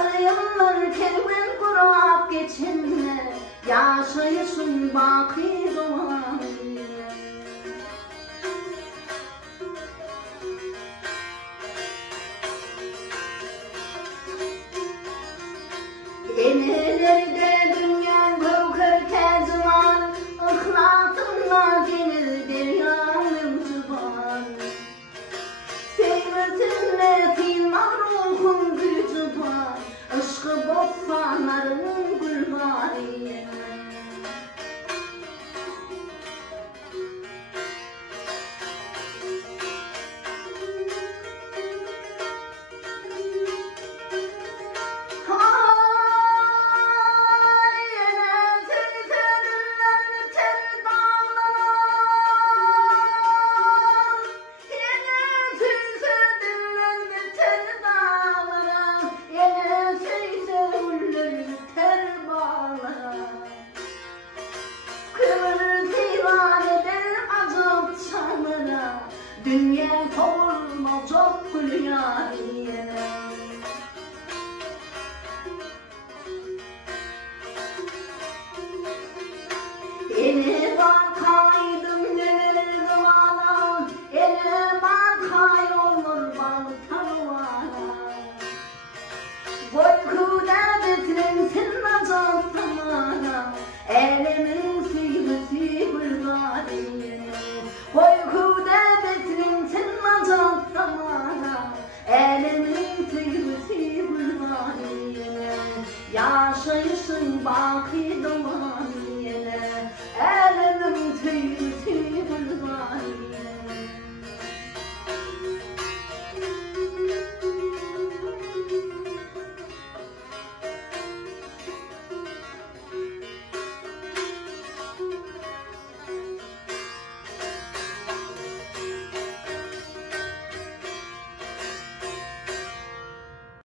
Kara yıllar kervan kurak geçenler, yaşayışın baki dolanır. Emelerde dünya korkar tercüman, ıhlatınla gelir deryanın cıban. Sevmetinle timan ruhun gücü var, ışkı bozsanların gülbari. Dünya kavurma çok gül yâriye. Eli var